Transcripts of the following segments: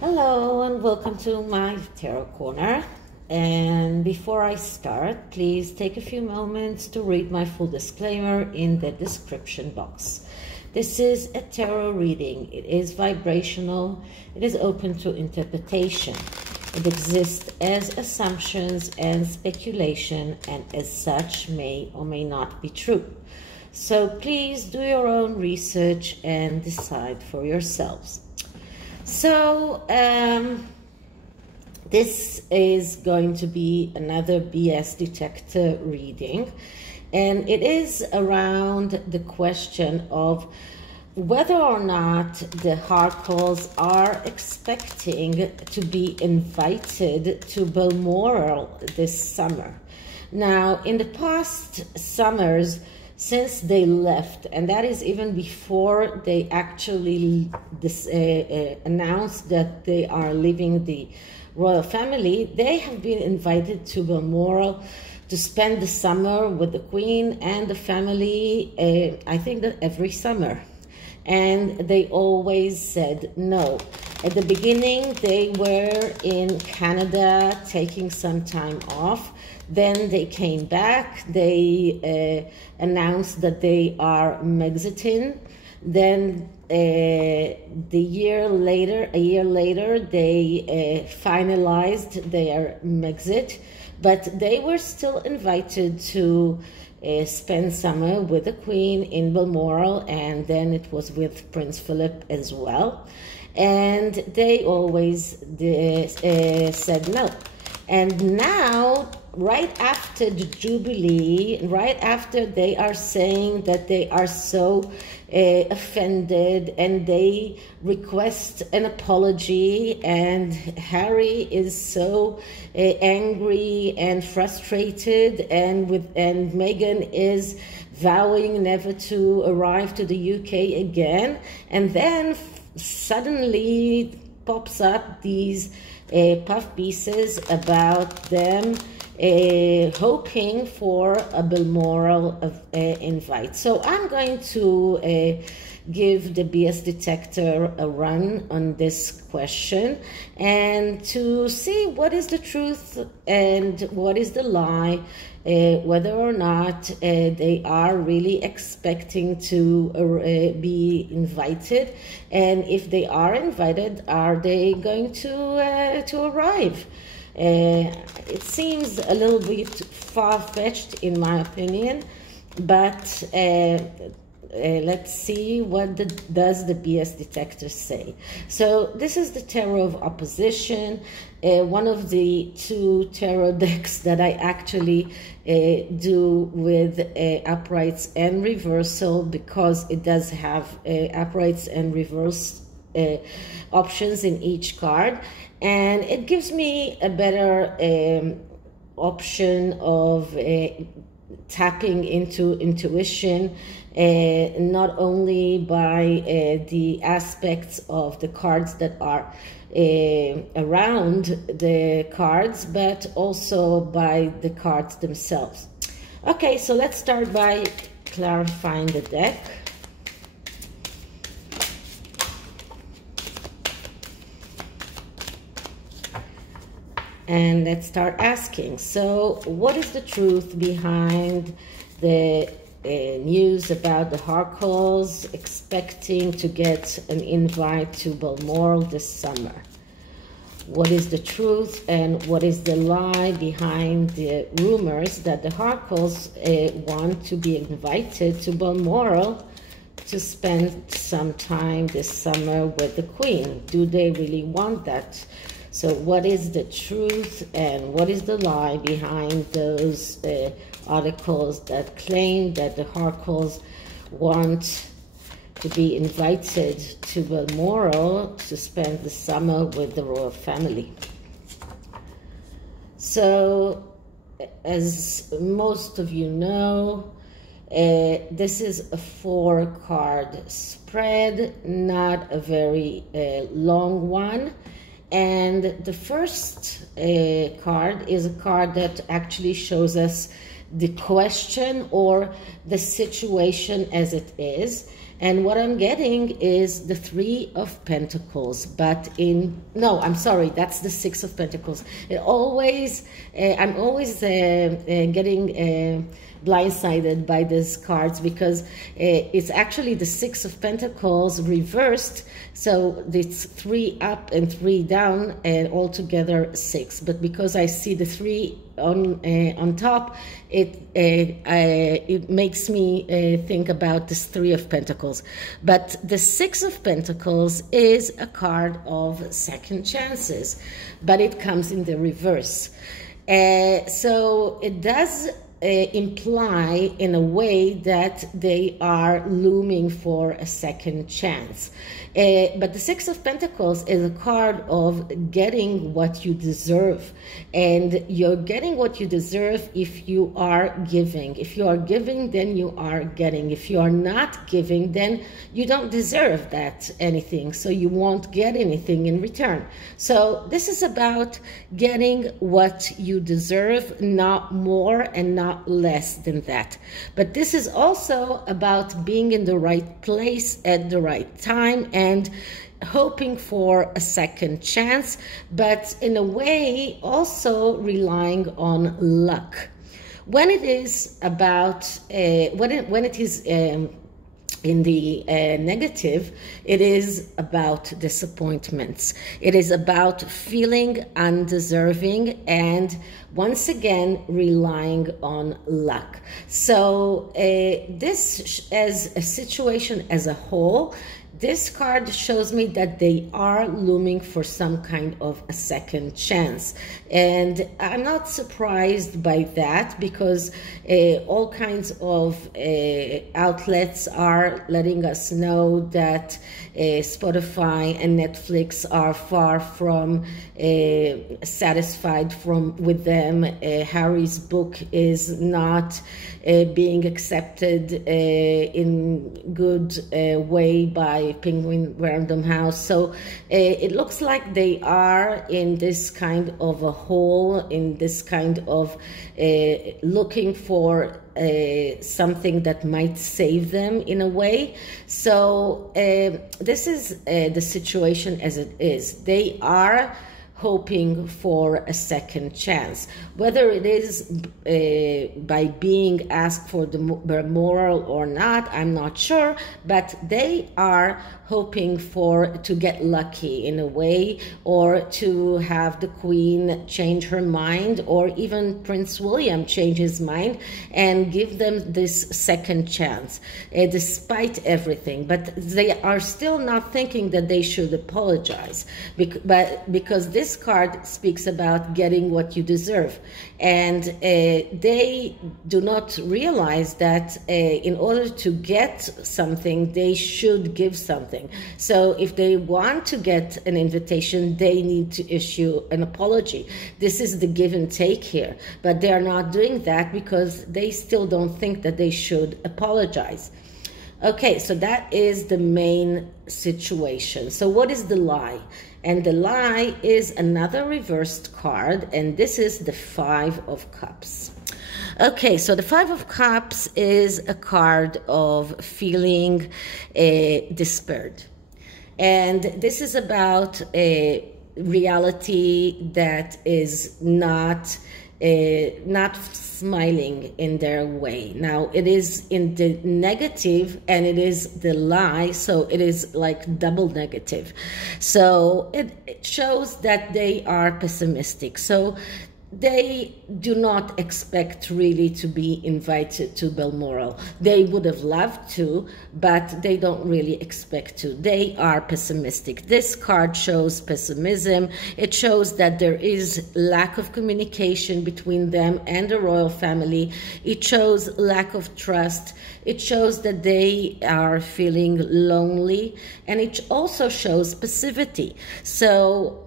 Hello and welcome to my tarot corner. And before I start, please take a few moments to read my full disclaimer in the description box. This is a tarot reading. It is vibrational. It is open to interpretation. It exists as assumptions and speculation, and as such may or may not be true. So please do your own research and decide for yourselves. So this is going to be another BS detector reading, and it is around the question of whether or not the Harkles are expecting to be invited to Balmoral this summer. Now, in the past summers, since they left, and that is even before they actually announced that they are leaving the royal family, they have been invited to Balmoral to spend the summer with the Queen and the family, I think that every summer. And they always said no. At the beginning, they were in Canada taking some time off. Then they came back. They announced that they are Mexican. Then a year later, they finalized their Mexit. But they were still invited to spend summer with the Queen in Balmoral, and then it was with Prince Philip as well. And they always said no. And now, right after the Jubilee, right after they are saying that they are so offended, and they request an apology, and Harry is so angry and frustrated, and Meghan is vowing never to arrive to the UK again, and then suddenly pops up these puff pieces about them hoping for a Balmoral invite. So I'm going to give the BS detector a run on this question and to see what is the truth and what is the lie, whether or not they are really expecting to be invited, and if they are invited, are they going to arrive? It seems a little bit far-fetched in my opinion, but let's see what does the BS detector say. So this is the Tarot of Opposition, one of the two tarot decks that I actually do with uprights and reversal, because it does have uprights and reverse options in each card, and it gives me a better option of tapping into intuition, not only by the aspects of the cards that are around the cards, but also by the cards themselves. Okay, so let's start by clarifying the deck. And let's start asking, so what is the truth behind the news about the Harkles expecting to get an invite to Balmoral this summer? What is the truth and what is the lie behind the rumors that the Harkles want to be invited to Balmoral to spend some time this summer with the Queen? Do they really want that? So what is the truth and what is the lie behind those articles that claim that the Harkles want to be invited to Balmoral to spend the summer with the royal family? So, as most of you know, this is a 4-card spread, not a very long one. And the first card is a card that actually shows us the question or the situation as it is. And what I'm getting is the Three of Pentacles, but no, I'm sorry, that's the Six of Pentacles. I'm always getting blindsided by these cards, because it's actually the Six of Pentacles reversed, so it's 3 up and 3 down, and altogether 6. But because I see the 3 on top, it makes me think about this Three of Pentacles. But the Six of Pentacles is a card of second chances, but it comes in the reverse. So it does imply in a way that they are looming for a second chance. But the Six of Pentacles is a card of getting what you deserve. And you're getting what you deserve if you are giving. If you are giving, then you are getting. If you are not giving, then you don't deserve that anything. So you won't get anything in return. So this is about getting what you deserve, not more and not less than that. But this is also about being in the right place at the right time and hoping for a second chance, but in a way also relying on luck. When it is about when it is in the negative, it is about disappointments. It is about feeling undeserving and once again relying on luck. So this as a situation as a whole, this card shows me that they are looming for some kind of a second chance. And I'm not surprised by that, because all kinds of outlets are letting us know that Spotify and Netflix are far from satisfied with them. Harry's book is not being accepted in good way by Penguin Random House. So it looks like they are in this kind of a hole, in this kind of looking for something that might save them in a way. So this is the situation as it is. They are hoping for a second chance. Whether it is by being asked for the Balmoral or not, I'm not sure, but they are hoping to get lucky in a way, or to have the Queen change her mind, or even Prince William change his mind and give them this second chance, despite everything. But they are still not thinking that they should apologize, because this card speaks about getting what you deserve, and they do not realize that in order to get something, they should give something. So if they want to get an invitation, they need to issue an apology. This is the give and take here, but they are not doing that because they still don't think that they should apologize. Okay, so that is the main situation. So what is the lie? And the lie is another reversed card, and this is the Five of Cups. Okay, so the Five of Cups is a card of feeling despaired. And this is about a reality that is not smiling in their way. Now, it is in the negative and it is the lie, so it is like double negative. So it shows that they are pessimistic. So they do not expect really to be invited to Balmoral. They would have loved to, but they don't really expect to. They are pessimistic. This card shows pessimism. It shows that there is lack of communication between them and the royal family. It shows lack of trust. It shows that they are feeling lonely, and it also shows passivity. So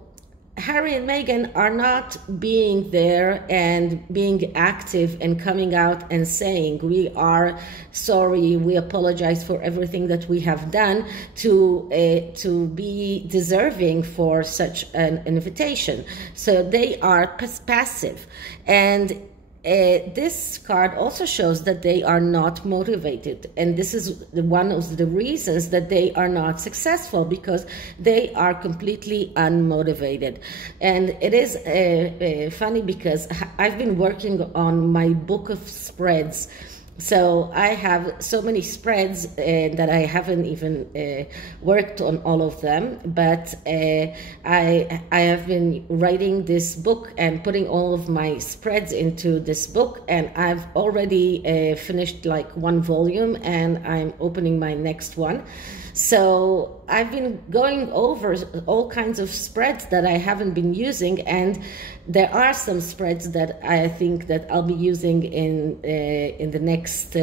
Harry and Meghan are not being there and being active and coming out and saying, we are sorry, we apologize for everything that we have done, to be deserving for such an invitation. So they are passive. And this card also shows that they are not motivated, and this is one of the reasons that they are not successful, because they are completely unmotivated. And it is funny because I've been working on my book of spreads. So I have so many spreads that I haven't even worked on all of them, but I have been writing this book and putting all of my spreads into this book, and I've already finished like one volume, and I'm opening my next one. So I've been going over all kinds of spreads that I haven't been using, and there are some spreads that I think that I'll be using in the next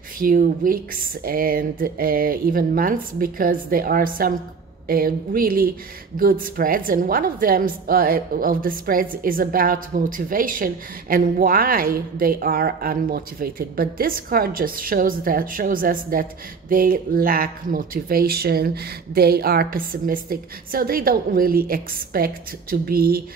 few weeks and even months, because there are some really good spreads, and one of them of the spreads is about motivation and why they are unmotivated. But this card just shows us that they lack motivation, they are pessimistic, so they don't really expect to be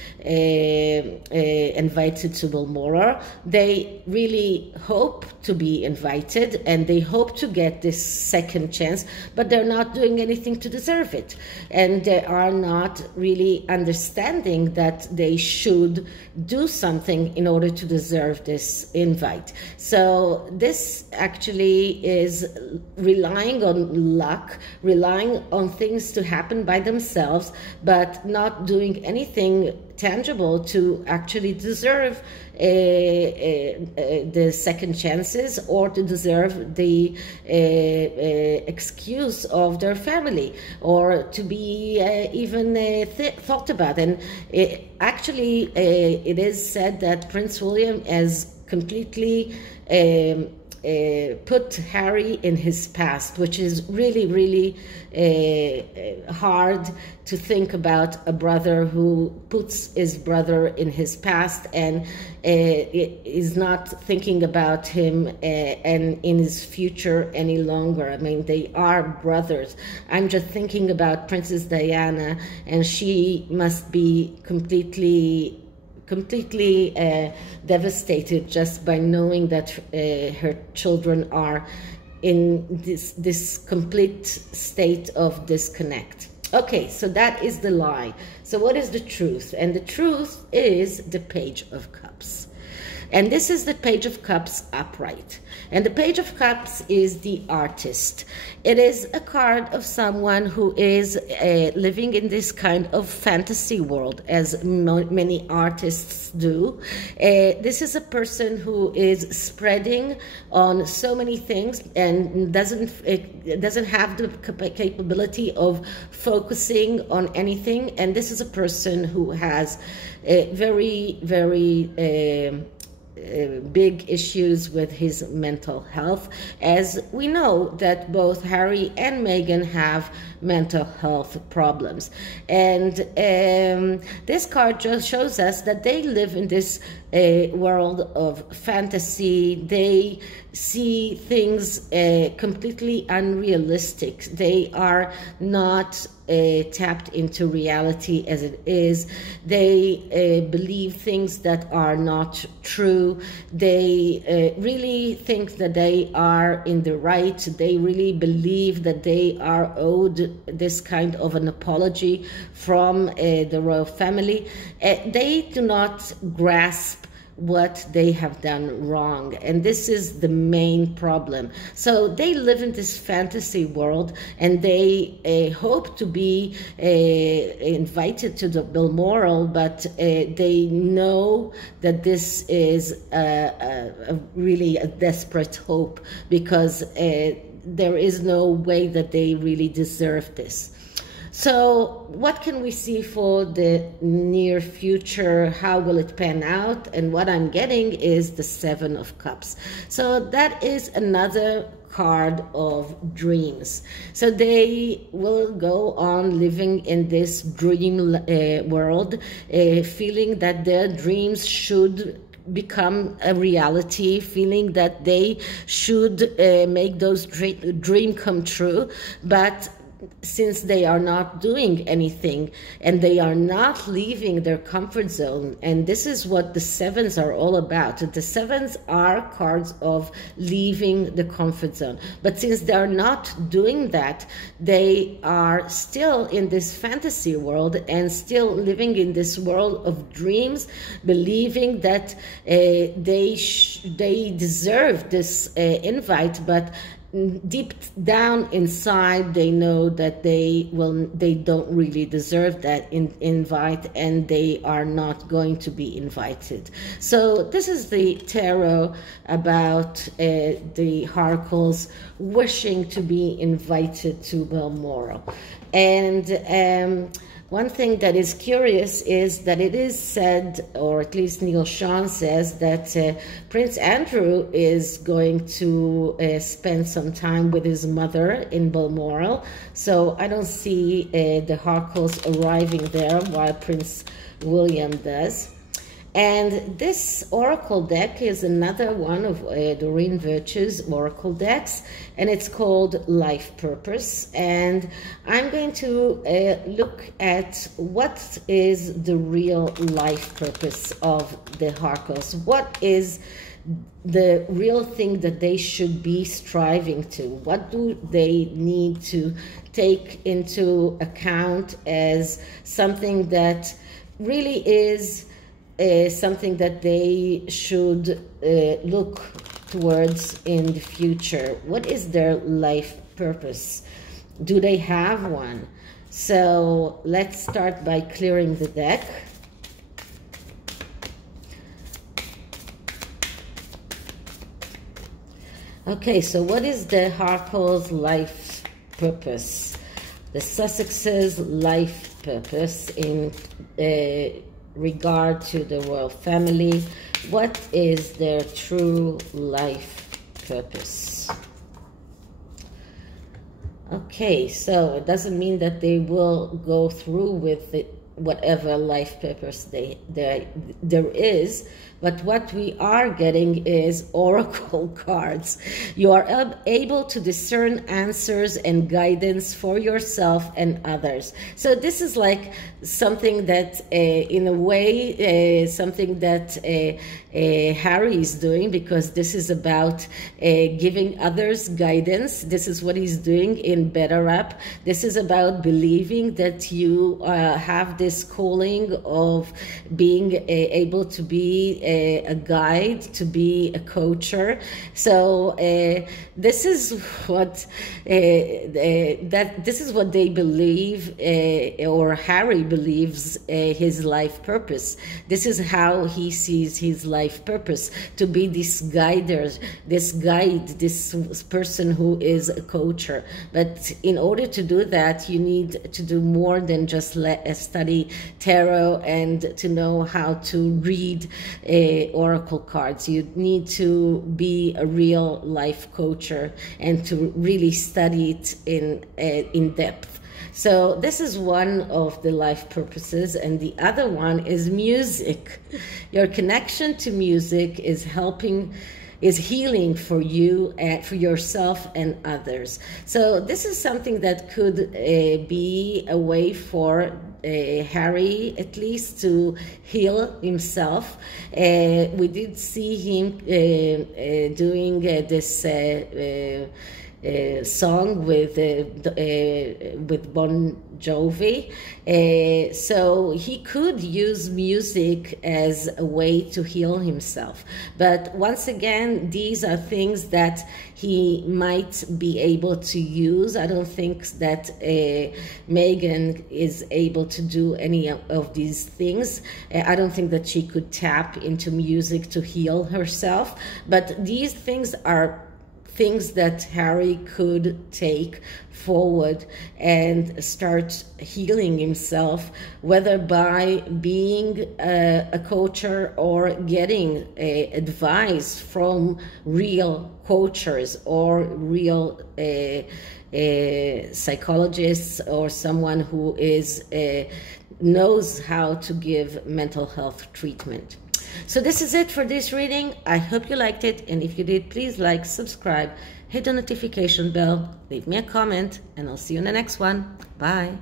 invited to Balmoral. They really hope to be invited, and they hope to get this second chance, but they're not doing anything to deserve it. And they are not really understanding that they should do something in order to deserve this invite. So this actually is relying on luck, relying on things to happen by themselves, but not doing anything tangible to actually deserve the second chances, or to deserve the excuse of their family, or to be even thought about. And actually it is said that Prince William has completely put Harry in his past, which is really, really hard to think about, a brother who puts his brother in his past and is not thinking about him and in his future any longer. I mean, they are brothers. I'm just thinking about Princess Diana, and she must be completely devastated just by knowing that her children are in this complete state of disconnect. Okay, so that is the lie. So what is the truth? And the truth is the Page of Cups. And this is the Page of Cups upright. And the Page of Cups is the artist. It is a card of someone who is living in this kind of fantasy world, as many artists do. This is a person who is spreading on so many things and doesn't have the capability of focusing on anything. And this is a person who has very, very big issues with his mental health, as we know that both Harry and Meghan have mental health problems. And this card just shows us that they live in this world of fantasy. They see things completely unrealistic. They are not tapped into reality as it is. They believe things that are not true. They really think that they are in the right. They really believe that they are owed this kind of an apology from the royal family. They do not grasp what they have done wrong, and this is the main problem. So they live in this fantasy world, and they hope to be invited to the Balmoral, but they know that this is really a desperate hope, because there is no way that they really deserve this. So what can we see for the near future? How will it pan out? And what I'm getting is the Seven of Cups. So that is another card of dreams. So they will go on living in this dream world, feeling that their dreams should become a reality, feeling that they should make those dreams come true, but since they are not doing anything and they are not leaving their comfort zone, and this is what the sevens are all about. The sevens are cards of leaving the comfort zone. But since they're not doing that, they are still in this fantasy world and still living in this world of dreams, believing that they deserve this invite, but deep down inside they know that they don't really deserve that invite, and they are not going to be invited. So this is the tarot about the Harkles wishing to be invited to Balmoral. And one thing that is curious is that it is said, or at least Neil Sean says, that Prince Andrew is going to spend some time with his mother in Balmoral. So I don't see the Harkles arriving there while Prince William does. And this oracle deck is another one of Doreen Virtue's oracle decks, and it's called Life Purpose. And I'm going to look at what is the real life purpose of the Harkles. What is the real thing that they should be striving to? What do they need to take into account as something that really is something that they should look towards in the future? What is their life purpose? Do they have one? So let's start by clearing the deck. Okay, so what is the Harkles' life purpose? The Sussexes' life purpose in regard to the royal family. What is their true life purpose? Okay, so it doesn't mean that they will go through with it, whatever life purpose there is, but what we are getting is oracle cards. You are able to discern answers and guidance for yourself and others. So this is like something that, in a way, something that Harry is doing, because this is about giving others guidance. This is what he's doing in GETTR. This is about believing that you have this calling of being able to be a guide, to be a coacher. So this is what this is what they believe, or Harry believes his life purpose. This is how he sees his life purpose, to be this guider, this guide, this person who is a coacher. But in order to do that, you need to do more than just study tarot and to know how to read oracle cards. You need to be a real life coacher and to really study it in depth. So this is one of the life purposes, and the other one is music. Your connection to music is healing for you and for yourself and others. So this is something that could be a way for Harry, at least, to heal himself. We did see him doing this song with Bon Jovi, so he could use music as a way to heal himself. But once again, these are things that he might be able to use. I don't think that Meghan is able to do any of these things. I don't think that she could tap into music to heal herself, but these things are things that Harry could take forward and start healing himself, whether by being a coacher or getting advice from real coachers or real psychologists, or someone who knows how to give mental health treatment. So this is it for this reading. I hope you liked it, and if you did, please like, subscribe, hit the notification bell, leave me a comment, and I'll see you in the next one. Bye.